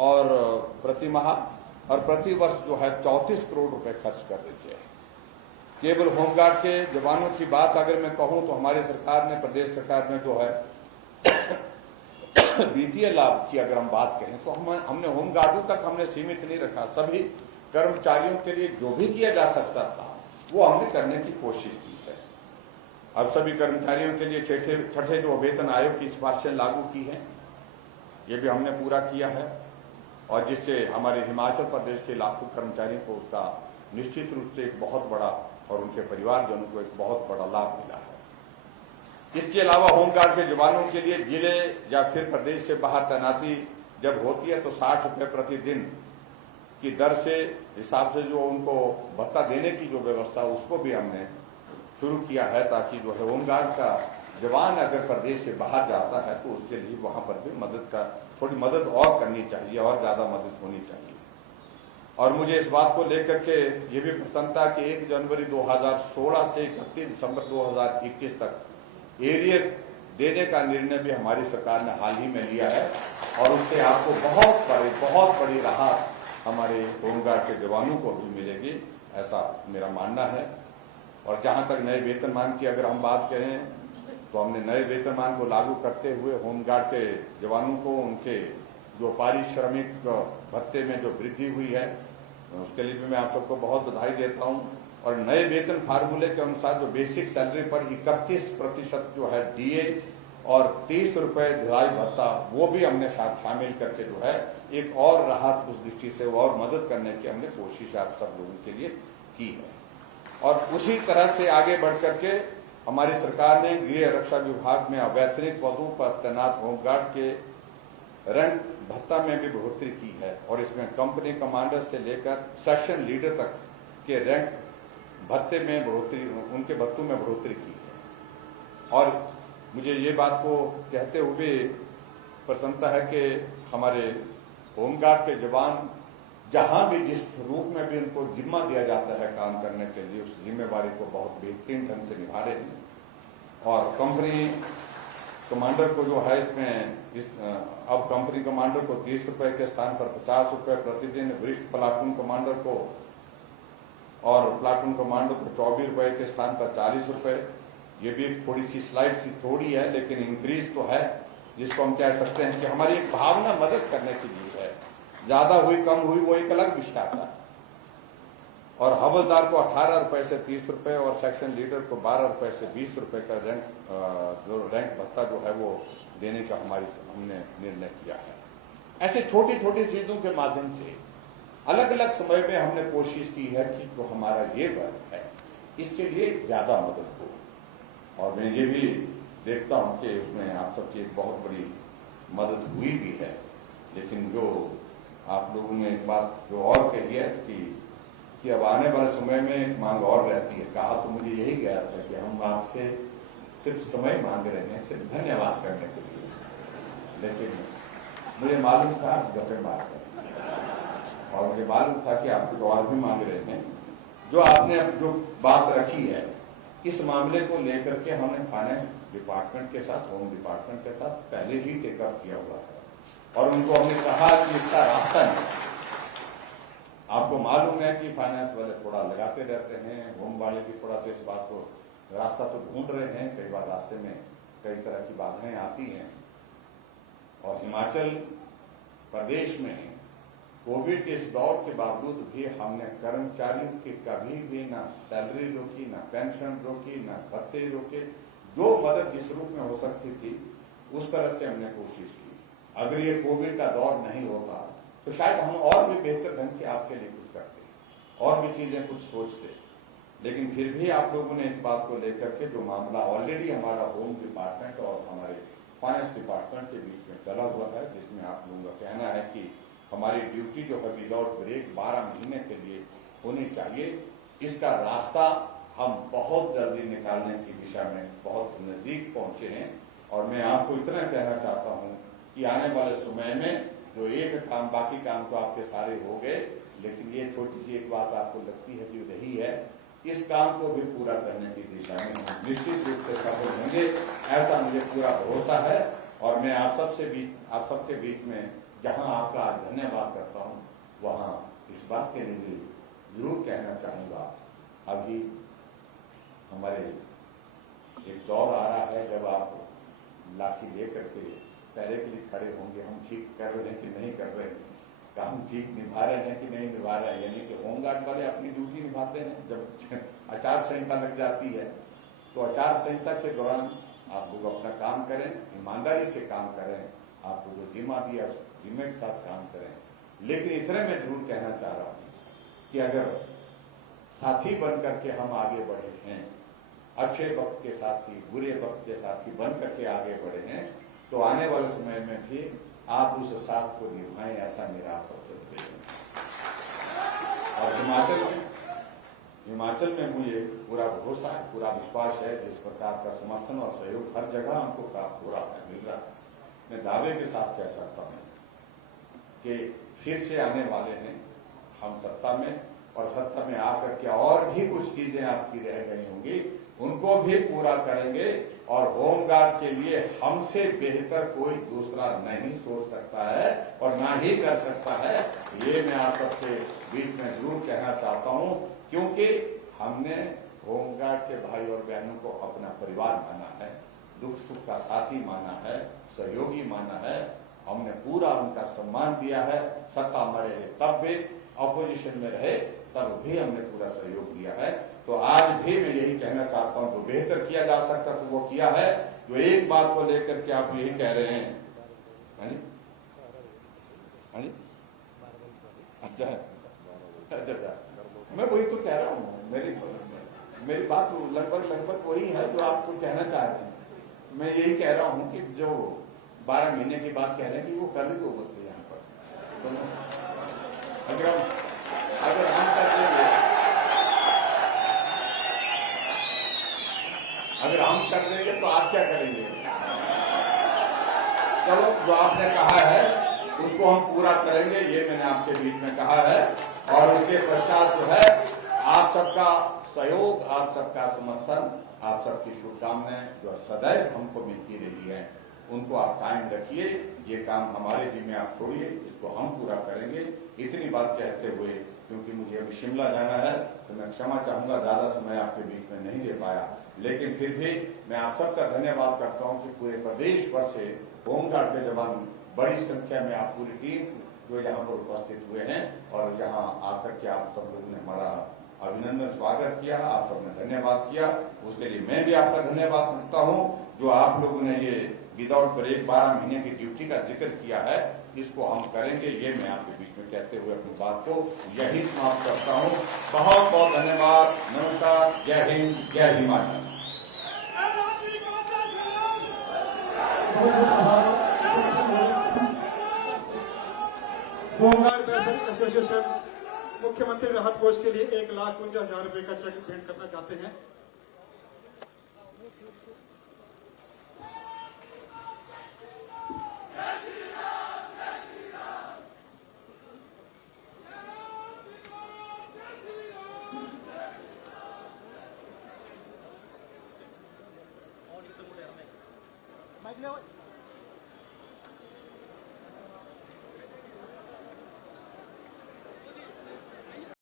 और प्रति माह और प्रति वर्ष जो है 34 करोड़ रुपए खर्च कर रही है। केवल होमगार्ड के जवानों की बात अगर मैं कहूं तो हमारी सरकार ने, प्रदेश सरकार ने जो है वित्तीय लाभ की अगर हम बात करें तो हमने होमगार्डों तक हमने सीमित नहीं रखा। सभी कर्मचारियों के लिए जो भी किया जा सकता था वो हमने करने की कोशिश की है। अब सभी कर्मचारियों के लिए छठे जो वेतन आयोग की सिफारिशें लागू की हैं, ये भी हमने पूरा किया है और जिससे हमारे हिमाचल प्रदेश के लाखों कर्मचारियों को उसका निश्चित रूप से एक बहुत बड़ा और उनके परिवारजनों को एक बहुत बड़ा लाभ मिला है। इसके अलावा होमगार्ड के जवानों के लिए जिले या फिर प्रदेश से बाहर तैनाती जब होती है तो 60 रुपये प्रतिदिन की दर से हिसाब से जो उनको भत्ता देने की जो व्यवस्था उसको भी हमने शुरू किया है, ताकि जो है होमगार्ड का जवान अगर प्रदेश से बाहर जाता है तो उसके लिए वहां पर भी थोड़ी मदद और करनी चाहिए और ज्यादा मदद होनी चाहिए। और मुझे इस बात को लेकर के ये भी प्रसन्नता कि 1 जनवरी 2016 से 31 दिसंबर 2021 तक एरियर देने का निर्णय भी हमारी सरकार ने हाल ही में लिया है और उससे आपको बहुत बड़ी राहत हमारे होमगार्ड के जवानों को भी मिलेगी, ऐसा मेरा मानना है। और जहां तक नए वेतनमान की अगर हम बात करें तो हमने नए वेतनमान को लागू करते हुए होमगार्ड के जवानों को उनके जो पारिश्रमिक भत्ते में जो वृद्धि हुई है उसके लिए भी मैं आप सबको बहुत बधाई देता हूं। और नए वेतन फार्मूले के अनुसार जो बेसिक सैलरी पर 31% जो है डीए और 30 रुपए ढलाई भत्ता वो भी हमने शामिल करके जो है एक और राहत उस दृष्टि से और मदद करने की हमने कोशिश आप सब लोगों के लिए की है। और उसी तरह से आगे बढ़ करके हमारी सरकार ने गृह रक्षा विभाग में अवैतनिक पदों पर तैनात होमगार्ड के रैंक भत्ता में भी बढ़ोतरी की है और इसमें कंपनी कमांडर से लेकर सेक्शन लीडर तक के रैंक भत्ते में बढ़ोतरी, उनके भत्तों में बढ़ोतरी की है। और मुझे ये बात को कहते हुए प्रसन्नता है कि हमारे होमगार्ड के जवान जहां भी जिस रूप में भी उनको जिम्मा दिया जाता है काम करने के लिए उस जिम्मेवारी को बहुत बेहतरीन ढंग से निभा रहे हैं। और कंपनी कमांडर को जो है अब कंपनी कमांडर को 30 रुपए के स्थान पर 50 रुपए प्रतिदिन, वरिष्ठ प्लाटून कमांडर को और प्लाटून कमांडर को 24 रुपए के स्थान पर 40 रुपए। ये भी थोड़ी सी स्लाइड सी थोड़ी है लेकिन इंक्रीज तो है, जिसको हम कह सकते हैं कि हमारी एक भावना मदद करने के लिए है। ज्यादा हुई कम हुई वो एक अलग विषय था। और हवलदार को 18 रुपए से 30 रुपए और सेक्शन लीडर को 12 रुपए से 20 रुपए का रैंक भत्ता जो है वो देने का हमने निर्णय किया है। ऐसे छोटी छोटी चीजों के माध्यम से अलग अलग समय में हमने कोशिश की है कि जो हमारा ये वर्ग है इसके लिए ज्यादा मदद हो। और मैं ये भी देखता हूं कि उसमें आप सबकी एक बहुत बड़ी मदद हुई भी है। लेकिन जो आप लोगों ने एक बात जो और कही है कि अब आने वाले समय में एक मांग और रहती है। कहा तो मुझे यही गया था कि हम आपसे सिर्फ समय मांग रहे हैं, सिर्फ धन्यवाद करने के लिए, लेकिन मुझे मालूम था गपे मार कर और मुझे मालूम था कि आप कुछ और भी मांग रहे हैं। जो आपने अब जो बात रखी है इस मामले को लेकर के हमने फाइनेंस डिपार्टमेंट के साथ, होम डिपार्टमेंट के साथ पहले ही टेकअप किया हुआ है और उनको हमने कहा कि इसका रास्ता नहीं। आपको मालूम है कि फाइनेंस वाले थोड़ा लगाते रहते हैं, होम वाले भी थोड़ा सा इस बात को रास्ता तो ढूंढ रहे हैं। कई बार रास्ते में कई तरह की बाधाएं आती हैं और हिमाचल प्रदेश में कोविड के इस दौर के बावजूद भी हमने कर्मचारियों की कभी भी ना सैलरी रोकी, ना पेंशन रोकी, ना भत्ते रोके। जो मदद जिस रूप में हो सकती थी उस तरह से हमने कोशिश की। अगर ये कोविड का दौर नहीं होता तो शायद हम और भी बेहतर ढंग से आपके लिए कुछ करते, और भी चीजें कुछ सोचते। लेकिन फिर भी आप लोगों ने इस बात को लेकर के जो मामला ऑलरेडी हमारा होम डिपार्टमेंट और हमारे फाइनेंस डिपार्टमेंट के बीच में चला हुआ है, जिसमें आप लोगों का कहना है कि हमारी ड्यूटी जो है विदाउट ब्रेक 12 महीने के लिए होनी चाहिए, इसका रास्ता हम बहुत जल्दी निकालने की दिशा में बहुत नजदीक पहुंचे हैं। और मैं आपको इतना कहना चाहता हूं कि आने वाले समय में जो एक काम, बाकी काम तो आपके सारे हो गए, लेकिन ये छोटी सी एक बात आपको लगती है जो रही है, इस काम को भी पूरा करने की दिशा में हम निश्चित रूप से सफल होंगे, ऐसा मुझे पूरा भरोसा है। और मैं आप सबके बीच में जहां आपका धन्यवाद करता हूं, वहां इस बात के लिए भी जरूर कहना चाहूंगा, अभी हमारे एक दौर आ रहा है जब आप लाठी लेकर के पहले के लिए खड़े होंगे, हम ठीक कर रहे हैं कि नहीं कर रहे हैं, काम ठीक निभा रहे हैं कि नहीं निभा रहे हैं। यानी कि होमगार्ड वाले अपनी ड्यूटी निभाते हैं। जब आचार संहिता लग जाती है तो आचार संहिता के दौरान आप लोग अपना काम करें, ईमानदारी से काम करें, आपको जो जिम्मा दिया जिम्मे के साथ काम करें। लेकिन इतने में जरूर कहना चाह रहा हूं कि अगर साथी बन करके हम आगे बढ़े हैं, अच्छे वक्त के साथी, बुरे वक्त के साथी बन करके आगे बढ़े हैं, तो आने वाले समय में भी आप उस साथ को निभाएं, ऐसा मेरा आप सबसे निवेदन है। और हिमाचल में मुझे पूरा भरोसा है, पूरा विश्वास है, जिस प्रकार का समर्थन और सहयोग हर जगह हमको प्राप्त हो रहा है, मिल रहा है, मैं दावे के साथ कह सकता हूं कि फिर से आने वाले हैं हम सत्ता में, और सत्ता में आकर के और भी कुछ चीजें आपकी रह गई होंगी, उनको भी पूरा करेंगे। और होमगार्ड के लिए हमसे बेहतर कोई दूसरा नहीं सोच सकता है और ना ही कर सकता है। ये मैं आप सबके बीच में जरूर कहना चाहता हूं, क्योंकि हमने होमगार्ड के भाई और बहनों को अपना परिवार माना है, दुख सुख का साथी माना है, सहयोगी माना है। हमने पूरा उनका सम्मान दिया है। सत्ता में रहे तब भी, अपोजिशन में रहे तब भी हमने पूरा सहयोग दिया है। तो आज भी मैं यही कहना चाहता हूं, जो बेहतर किया जा सकता तो वो किया है। जो एक बात को लेकर के आप यही कह रहे हैं, अच्छा, मैं वही तो कह रहा हूं, मेरी बात लगभग वही है जो आपको कहना चाह रहे हैं। मैं यही कह रहा हूं कि जो 12 महीने की बात कह रहे हैं कि वो कर दो बच्चे यहाँ पर, तो अगर हम कर देंगे, अगर हम कर देंगे तो आप क्या करेंगे? चलो, जो आपने कहा है उसको हम पूरा करेंगे, ये मैंने आपके बीच में कहा है। और उसके पश्चात जो है आप सबका सहयोग, आप सबका समर्थन, आप सबकी शुभकामनाएं जो सदैव हमको मिलती रही है, उनको आप कायम रखिए। ये काम हमारे जिम्मे आप छोड़िए, इसको हम पूरा करेंगे। इतनी बात कहते हुए, क्योंकि मुझे अभी शिमला जाना है, तो मैं क्षमा चाहूंगा, ज्यादा समय आपके बीच में नहीं दे पाया। लेकिन फिर भी मैं आप सबका धन्यवाद करता हूं कि पूरे प्रदेश भर से होमगार्ड के जवान बड़ी संख्या में, आप पूरी टीम जो यहाँ पर उपस्थित हुए हैं और यहाँ आकर के आप सब लोगों ने हमारा अभिनंदन स्वागत किया, आप सबने धन्यवाद किया, उसके लिए मैं भी आपका धन्यवाद करता हूँ। जो आप लोगों ने ये विदाउट ब्रेक 12 महीने की ड्यूटी का जिक्र किया है, इसको हम करेंगे, ये मैं आपके बीच में कहते हुए अपनी बात को यही समाप्त करता हूँ। बहुत बहुत धन्यवाद, नमस्कार, जय हिंद, जय हिमाचल। होमगार्ड वेलफेयर एसोसिएशन मुख्यमंत्री राहत कोष के लिए 1,49,000 रुपए का चेक भेंट करना चाहते हैं। माइक ले